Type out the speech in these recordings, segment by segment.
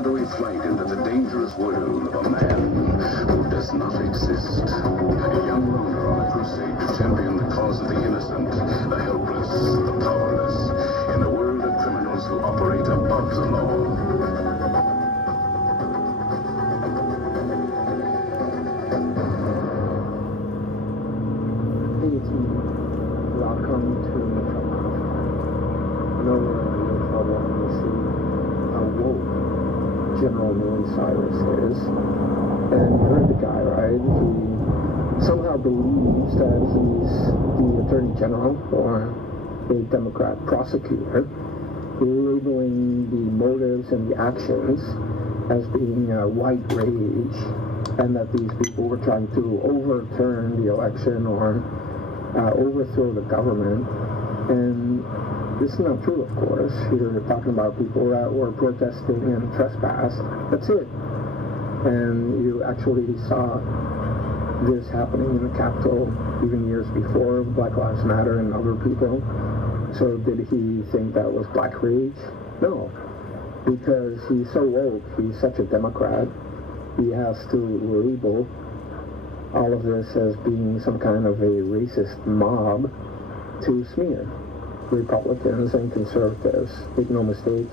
shadowy flight into the dangerous world of a man who does not exist. A young loner on a crusade to champion the cause of the innocent, the helpless, the powerless, in a world of criminals who operate above the law. Welcome to Mafia Jan. No one in trouble when you see how woke General Millie Cyrus is. And you heard the guy, right? He somehow believes that he's the Attorney General or a Democrat prosecutor, labeling the motives and the actions as being white rage, and that these people were trying to overturn the election or overthrow the government. And this is not true, of course. You're talking about people that were protesting and trespassed. That's it. And you actually saw this happening in the Capitol even years before, Black Lives Matter and other people. So did he think that was black rage? No. Because he's so woke, he's such a Democrat, he has to label all of this as being some kind of a racist mob to smear Republicans and conservatives. Make no mistake,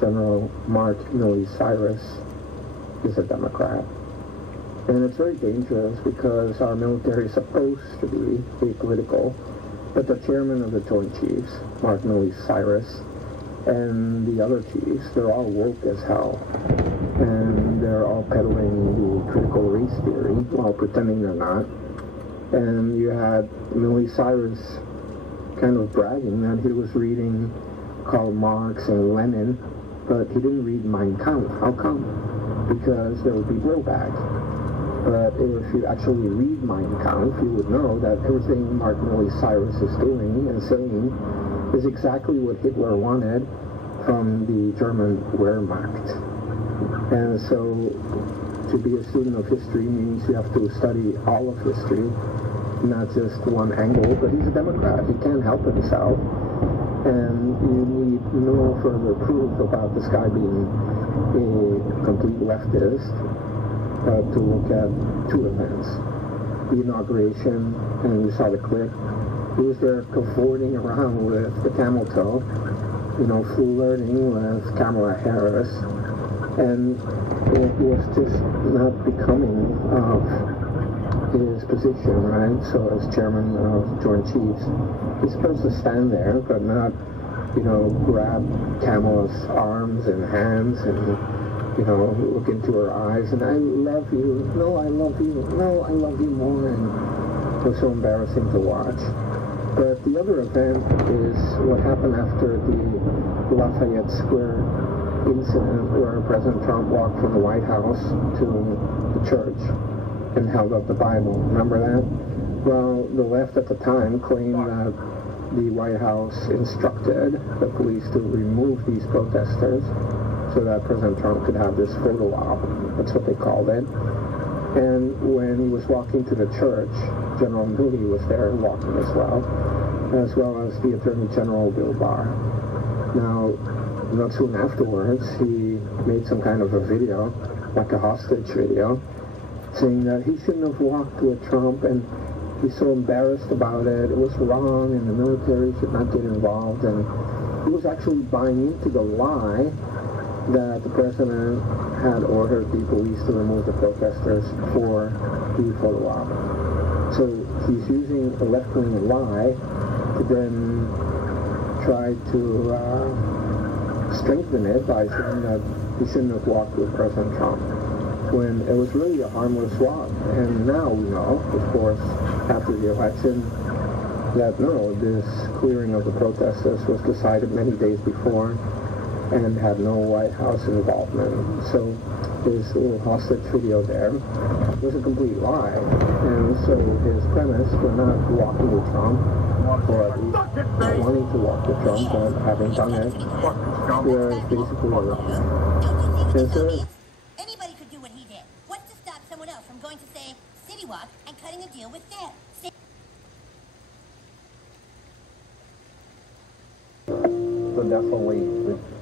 General Mark Millie Cyrus is a Democrat. And it's very dangerous because our military is supposed to be apolitical, but the chairman of the Joint Chiefs, Mark Millie Cyrus, and the other chiefs, they're all woke as hell. And they're all peddling the critical race theory while pretending they're not. And you had Millie Cyrus kind of bragging that he was reading Karl Marx and Lenin, but he didn't read Mein Kampf. How come? Because there would be blowback. But if you actually read Mein Kampf, you would know that everything Mark Millie Cyrus is doing and saying is exactly what Hitler wanted from the German Wehrmacht. And so to be a student of history means you have to study all of history, not just one angle. But he's a Democrat. He can't help himself. And you need no further proof about this guy being a complete leftist to look at two events. The inauguration, and you saw the clip. He was there cavorting around with the camel toe, flirting with Kamala Harris. And it was just not becoming of his position, right? So as chairman of Joint Chiefs, he's supposed to stand there, but not, grab Kamala's arms and hands and, look into her eyes and I love you. No, I love you. No, I love you more. And it was so embarrassing to watch. But the other event is what happened after the Lafayette Square incident where President Trump walked from the White House to the church and held up the Bible. Remember that? Well, the left at the time claimed that the White House instructed the police to remove these protesters so that President Trump could have this photo op. That's what they called it. And when he was walking to the church, General Milley was there walking as well as the Attorney General Bill Barr. Now, not soon afterwards, he made some kind of a video, like a hostage video, saying that he shouldn't have walked with Trump and he's so embarrassed about it. It was wrong and the military should not get involved. And he was actually buying into the lie that the president had ordered the police to remove the protesters for the photo op. So he's using a left-wing lie to then try to strengthen it by saying that he shouldn't have walked with President Trump, when it was really a harmless walk. And now we know, of course, after the election, that no, this clearing of the protesters was decided many days before and had no White House involvement. So his little hostage video there was a complete lie. And so his premise for not walking with Trump, or at least not wanting to walk with Trump, but having done it, was basically a lie. And so anybody could do what he did. What's to stop someone else from going to, say, City Walk and cutting a deal with them? So definitely,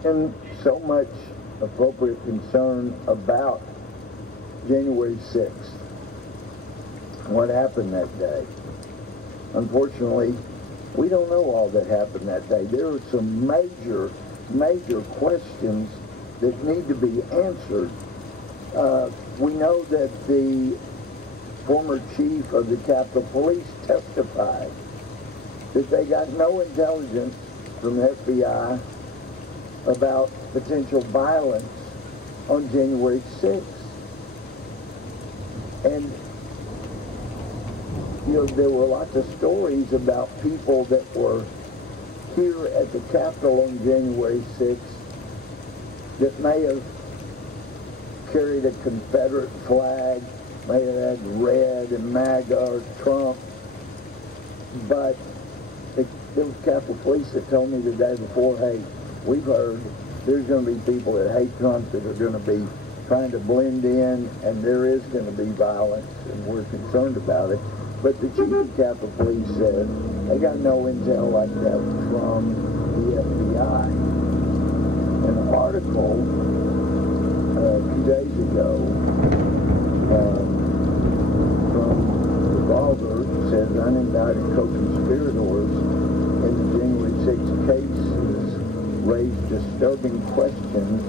and so much appropriate concern about January 6th. What happened that day? Unfortunately, we don't know all that happened that day. There are some major questions that need to be answered. We know that the former chief of the Capitol Police testified that they got no intelligence from the FBI about potential violence on January 6th. And, you know, there were lots of stories about people that were here at the Capitol on January 6th that may have carried a Confederate flag, may have had red and MAGA or Trump, but there was Capitol Police that told me the day before, hey, we've heard there's going to be people that hate Trump that are going to be trying to blend in, and there is going to be violence, and we're concerned about it. But the chief of Capitol Police said they got no intel like that from the FBI. An article a few days ago from Revolver says unindicted co-conspirators in the January 6th cases raised disturbing questions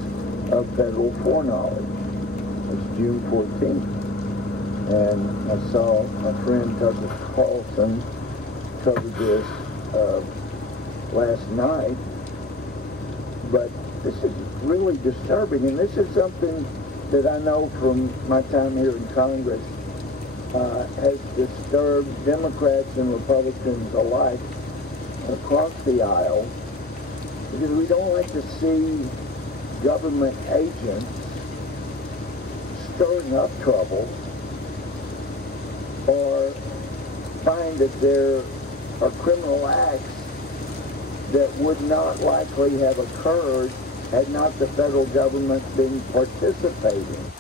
of federal foreknowledge. It's June 14th. And I saw my friend Tucker Carlson cover this last night. But this is really disturbing, and this is something that I know from my time here in Congress has disturbed Democrats and Republicans alike across the aisle, because we don't like to see government agents stirring up trouble or find that there are criminal acts that would not likely have occurred had not the federal government been participating.